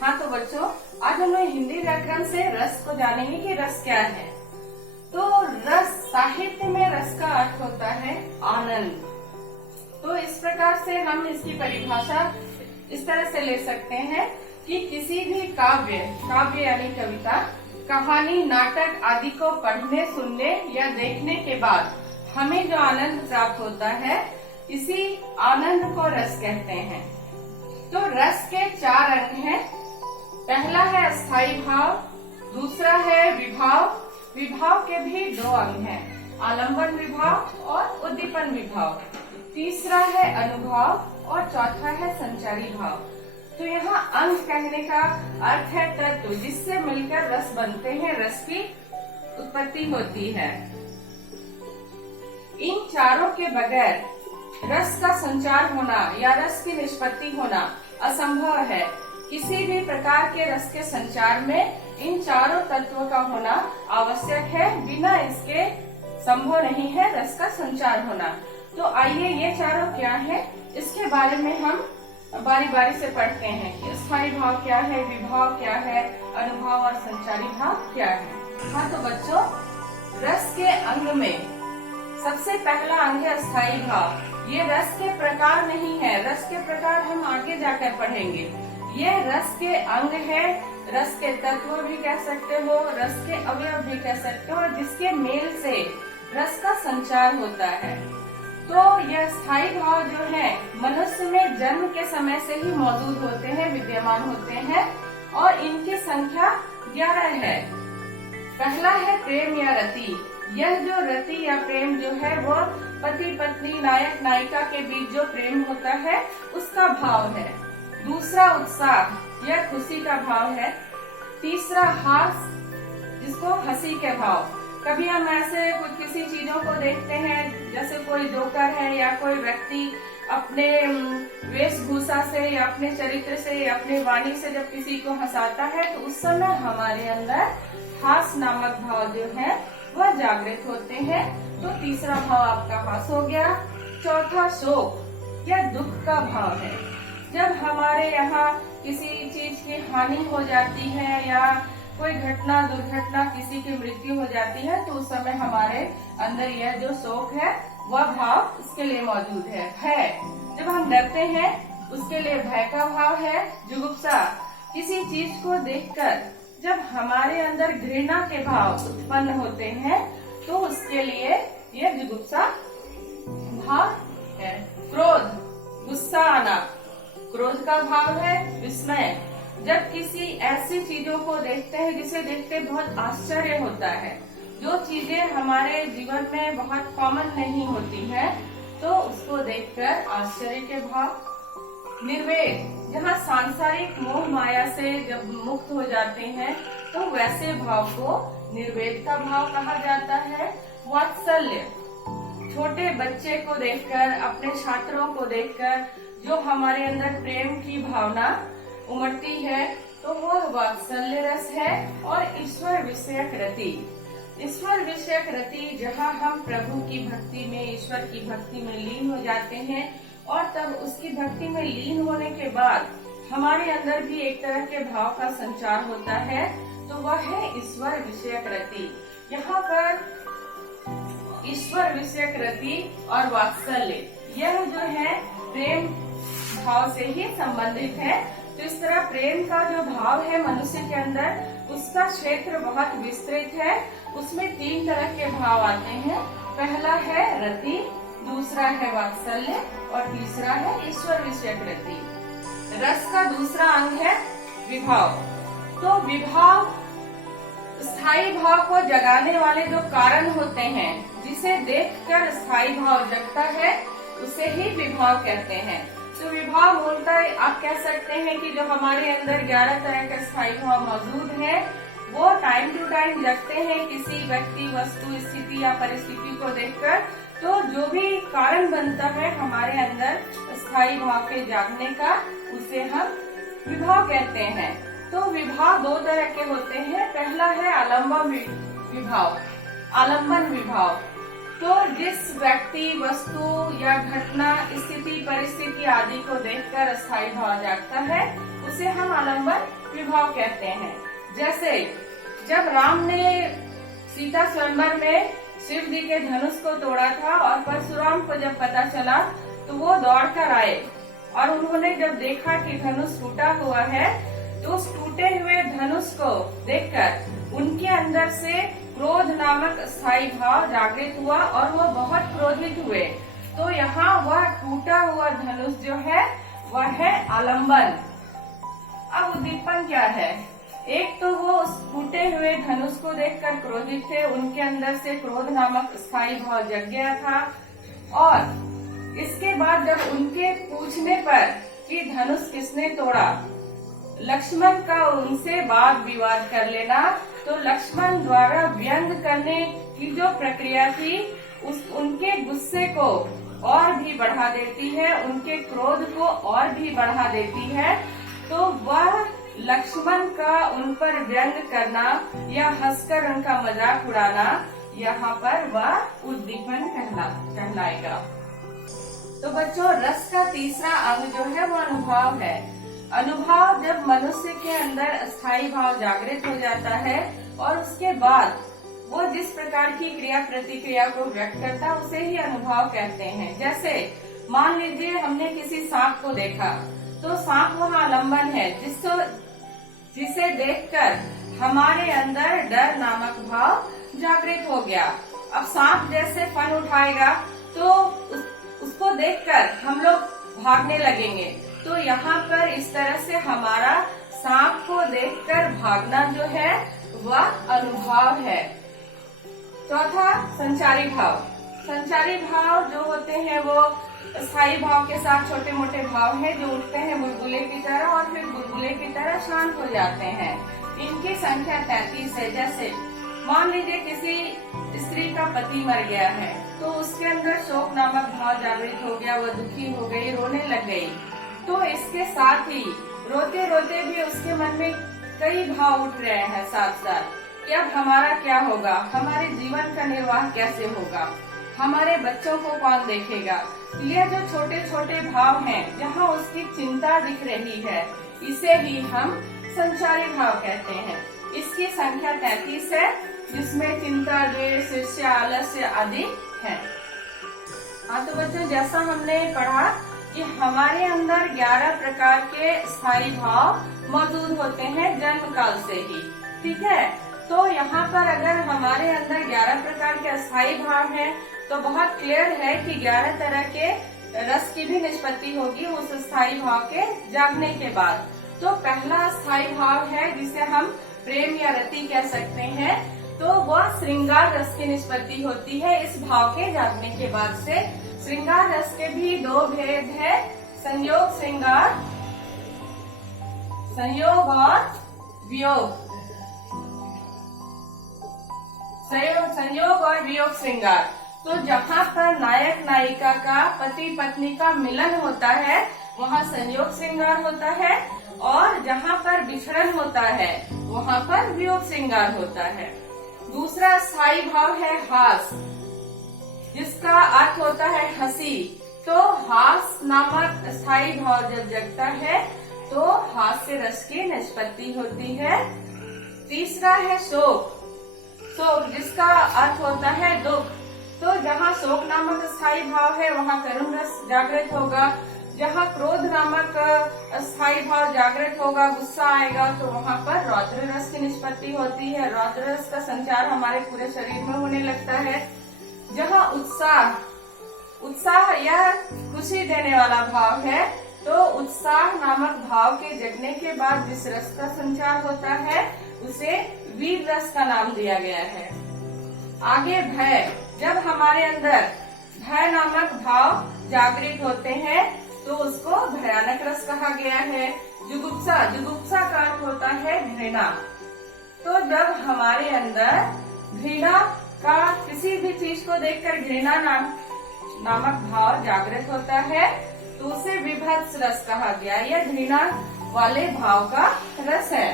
हाँ तो बच्चों, आज हम लोग हिंदी व्याकरण से रस को जानेंगे कि रस क्या है। तो रस, साहित्य में रस का अर्थ होता है आनंद। तो इस प्रकार से हम इसकी परिभाषा इस तरह से ले सकते हैं कि किसी भी काव्य यानी कविता, कहानी, नाटक आदि को पढ़ने, सुनने या देखने के बाद हमें जो आनंद प्राप्त होता है, इसी आनंद को रस कहते हैं। तो रस के 4 अंग हैं। पहला है अस्थाई भाव, दूसरा है विभाव। विभाव के भी 2 अंग हैं, आलंबन विभाव और उद्दीपन विभाव। तीसरा है अनुभाव और चौथा है संचारी भाव। तो यहाँ अंग कहने का अर्थ है तत्व, जिससे मिलकर रस बनते हैं, रस की उत्पत्ति होती है। इन चारों के बगैर रस का संचार होना या रस की निष्पत्ति होना असंभव है। किसी भी प्रकार के रस के संचार में इन चारों तत्वों का होना आवश्यक है, बिना इसके संभव नहीं है रस का संचार होना। तो आइए ये चारों क्या है, इसके बारे में हम बारी बारी से पढ़ते हैं कि स्थायी भाव क्या है, विभाव क्या है, अनुभाव और संचारी भाव क्या है। हाँ तो बच्चों, रस के अंग में सबसे पहला अंग है स्थायी भाव। ये रस के प्रकार नहीं है, रस के प्रकार हम आगे जाकर पढ़ेंगे। ये रस के अंग है, रस के तत्व भी कह सकते हो, रस के अवयव भी कह सकते हो, जिसके मेल से रस का संचार होता है। तो यह स्थायी भाव जो है मनुष्य में जन्म के समय से ही मौजूद होते हैं, विद्यमान होते हैं, और इनकी संख्या 11 है। पहला है प्रेम या रति। यह जो रति या प्रेम जो है वो पति पत्नी, नायक नायिका के बीच जो प्रेम होता है उसका भाव है। दूसरा उत्साह, यह खुशी का भाव है। तीसरा हास, जिसको हंसी के भाव। कभी हम ऐसे कुछ किसी चीजों को देखते हैं, जैसे कोई जोकर है या कोई व्यक्ति अपने वेशभूषा से या अपने चरित्र से या अपने वाणी से जब किसी को हंसाता है, तो उस समय हमारे अंदर हास नामक भाव जो है वह जागृत होते हैं। तो तीसरा भाव आपका हास हो गया। चौथा शोक, यह दुख का भाव है। जब हमारे यहाँ किसी चीज की हानि हो जाती है या कोई घटना, दुर्घटना, किसी की मृत्यु हो जाती है, तो उस समय हमारे अंदर यह जो शोक है वह भाव इसके लिए मौजूद है। भय, जब हम डरते हैं उसके लिए भय का भाव है। जुगुप्सा, किसी चीज को देखकर जब हमारे अंदर घृणा के भाव उत्पन्न होते हैं, तो उसके लिए यह जुगुप्सा भाव है। क्रोध, गुस्सा आना, क्रोध का भाव है। विस्मय, जब किसी ऐसी चीजों को देखते हैं जिसे देखते बहुत आश्चर्य होता है, जो चीजें हमारे जीवन में बहुत कॉमन नहीं होती है, तो उसको देखकर आश्चर्य के भाव। निर्वेद, जहाँ सांसारिक मोह माया से जब मुक्त हो जाते हैं, तो वैसे भाव को निर्वेद का भाव कहा जाता है। वात्सल्य, छोटे बच्चे को देखकर, अपने छात्रों को देखकर जो हमारे अंदर प्रेम की भावना उमड़ती है, तो वह वात्सल्य रस है। और ईश्वर विषयक रति, ईश्वर विषयक रति, जहाँ हम प्रभु की भक्ति में, ईश्वर की भक्ति में लीन हो जाते हैं, और तब उसकी भक्ति में लीन होने के बाद हमारे अंदर भी एक तरह के भाव का संचार होता है, तो वह है ईश्वर विषयक रति। यहाँ पर ईश्वर विषयक रति और वात्सल्य, यह जो है प्रेम भाव से ही संबंधित है। तो इस तरह प्रेम का जो भाव है मनुष्य के अंदर, उसका क्षेत्र बहुत विस्तृत है। उसमें 3 तरह के भाव आते हैं। पहला है रति, दूसरा है वात्सल्य और तीसरा है ईश्वर विषयक रति। रस का दूसरा अंग है विभाव। तो विभाव स्थायी भाव को जगाने वाले जो कारण होते हैं, जिसे देखकर स्थायी भाव जगता है, उसे ही विभाव कहते हैं। तो विभाव मूलतः आप कह सकते हैं कि जो हमारे अंदर 11 तरह के स्थायी भाव मौजूद हैं, वो टाइम टू टाइम जगते हैं किसी व्यक्ति, वस्तु, स्थिति या परिस्थिति को देखकर। तो जो भी कारण बनता है हमारे अंदर स्थायी भाव के जागने का, उसे हम विभाव कहते हैं। तो विभाव 2 तरह के होते हैं। पहला है आलंबन विभाव, आलंबन विभाव। तो जिस व्यक्ति, वस्तु या घटना, स्थिति, परिस्थिति आदि को देखकर स्थायी भाव जागता है, उसे हम आलंबन विभाव कहते हैं। जैसे जब राम ने सीता स्वयंवर में शिव जी के धनुष को तोड़ा था और परशुराम को जब पता चला तो वो दौड़कर आए और उन्होंने जब देखा कि धनुष टूटा हुआ है तो उस टूटे हुए धनुष को देखकर उनके अंदर से क्रोध नामक स्थायी भाव जागृत हुआ और वो बहुत क्रोधित हुए। तो यहाँ वह टूटा हुआ धनुष जो है वह है आलम्बन। अब उद्दीपन क्या है? एक तो वो उस टूटे हुए धनुष को देखकर क्रोधित थे, उनके अंदर से क्रोध नामक स्थायी भाव जग गया था। और इसके बाद जब उनके पूछने पर कि धनुष किसने तोड़ा, लक्ष्मण का उनसे वाद विवाद कर लेना, तो लक्ष्मण द्वारा व्यंग करने की जो प्रक्रिया थी उनके गुस्से को और भी बढ़ा देती है, उनके क्रोध को और भी बढ़ा देती है। तो वह लक्ष्मण का उन पर व्यंग करना या हंसकर उनका मजाक उड़ाना, यहाँ पर वह उद्दीपन कहलाएगा। तो बच्चों, रस का तीसरा अंग जो है वो अनुभव है। अनुभव जब मनुष्य के अंदर अस्थायी भाव जागृत हो जाता है और उसके बाद वो जिस प्रकार की क्रिया प्रतिक्रिया को व्यक्त करता है उसे ही अनुभव कहते हैं। जैसे मान लीजिए हमने किसी सांप को देखा, तो सांप वहाँ आलम्बन है जिसे देखकर हमारे अंदर डर नामक भाव जागृत हो गया। अब सांप जैसे फन उठाएगा तो उसको देखकर हम लोग भागने लगेंगे। तो यहाँ पर इस तरह से हमारा सांप को देखकर भागना जो है वह अनुभव है। चौथा, संचारी भाव। संचारी भाव जो होते हैं वो स्थायी भाव के साथ छोटे मोटे भाव हैं जो उठते हैं बुलबुले की तरह और फिर बुलबुले की तरह शांत हो जाते हैं। इनकी संख्या 33 है। जैसे मान लीजिए किसी स्त्री का पति मर गया है तो उसके अंदर शोक नामक भाव जागृत हो गया, वह दुखी हो गई, रोने लग गई। तो इसके साथ ही रोते रोते भी उसके मन में कई भाव उठ रहे हैं साथ साथ कि अब हमारा क्या होगा, हमारे जीवन का निर्वाह कैसे होगा, हमारे बच्चों को कौन देखेगा। ये जो छोटे छोटे भाव हैं जहाँ उसकी चिंता दिख रही है, इसे ही हम संचारी भाव कहते हैं। इसकी संख्या 33 है जिसमें चिंता, द्वेष, ईर्ष्या, आलस्य आदि है। हाँ, तो बच्चों जैसा हमने पढ़ा कि हमारे अंदर 11 प्रकार के स्थायी भाव मौजूद होते हैं जन्म काल से ही, ठीक है। तो यहाँ पर अगर हमारे अंदर 11 प्रकार के स्थायी भाव हैं तो बहुत क्लियर है कि 11 तरह के रस की भी निष्पत्ति होगी उस स्थायी भाव के जागने के बाद। तो पहला स्थायी भाव है जिसे हम प्रेम या रति कह सकते हैं, तो वह श्रृंगार रस की निष्पत्ति होती है इस भाव के जागने के बाद से। श्रृंगार रस के भी 2 भेद है, संयोग श्रृंगार, संयोग और वियोग। संयोग और वियोग श्रृंगार। तो जहाँ पर नायक नायिका का पति पत्नी का मिलन होता है वहाँ संयोग श्रृंगार होता है, और जहाँ पर बिछड़न होता है वहाँ पर वियोग श्रृंगार होता है। दूसरा स्थायी भाव है हास, जिसका अर्थ होता है हंसी। तो हास नामक स्थायी भाव जब जगता है तो हास्य रस की निष्पत्ति होती है। तीसरा है शोक, शोक जिसका अर्थ होता है दुख। तो जहाँ शोक नामक स्थायी भाव है वहाँ करुण रस जागृत होगा। जहाँ क्रोध नामक स्थायी भाव जागृत होगा, गुस्सा आएगा, तो वहाँ पर रौद्र रस की निष्पत्ति होती है। रौद्र रस का संचार हमारे पूरे शरीर में होने लगता है। जहाँ उत्साह या खुशी देने वाला भाव है, तो उत्साह नामक भाव के जगने के बाद जिस रस का संचार होता है उसे वीर रस का नाम दिया गया है। आगे भय, जब हमारे अंदर भय नामक भाव जागृत होते हैं तो उसको भयानक रस कहा गया है। जुगुप्सा, जुगुप्सा का अर्थ होता है घृणा। तो जब हमारे अंदर घृणा का किसी भी चीज को देखकर घृणा नामक भाव जागृत होता है तो उसे विभत्स रस कहा गया। यह घृणा वाले भाव का रस है।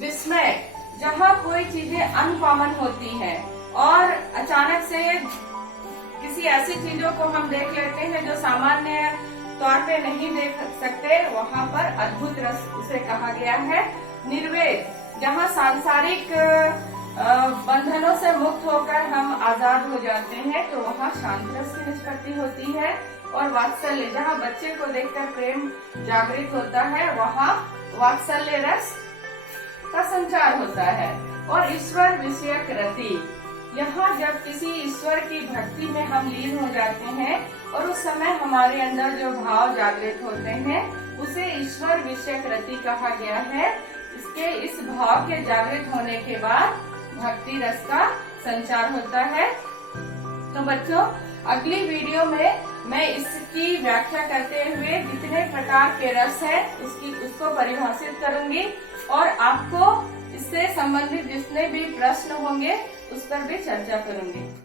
विस्मय, जहाँ कोई चीजें अनकॉमन होती हैं और अचानक से किसी ऐसी चीजों को हम देख लेते हैं जो सामान्य तौर पे नहीं देख सकते, वहाँ पर अद्भुत रस उसे कहा गया है। निर्वेद, जहाँ सांसारिक बंधनों से मुक्त होकर हम आजाद हो जाते हैं, तो वहाँ शांत रस की निष्पत्ति होती है। और वात्सल्य, जहाँ बच्चे को देखकर प्रेम जागृत होता है, वहाँ वात्सल्य रस का संचार होता है। और ईश्वर विषयक रति, यहाँ जब किसी ईश्वर की भक्ति में हम लीन हो जाते हैं और उस समय हमारे अंदर जो भाव जागृत होते हैं, उसे ईश्वर विषयक रति कहा गया है। इस भाव के जागृत होने के बाद भक्ति रस का संचार होता है। तो बच्चों, अगली वीडियो में मैं इसकी व्याख्या करते हुए जितने प्रकार के रस है उसको परिभाषित करूंगी और आपको इससे संबंधित जितने भी प्रश्न होंगे उस पर भी चर्चा करूंगी।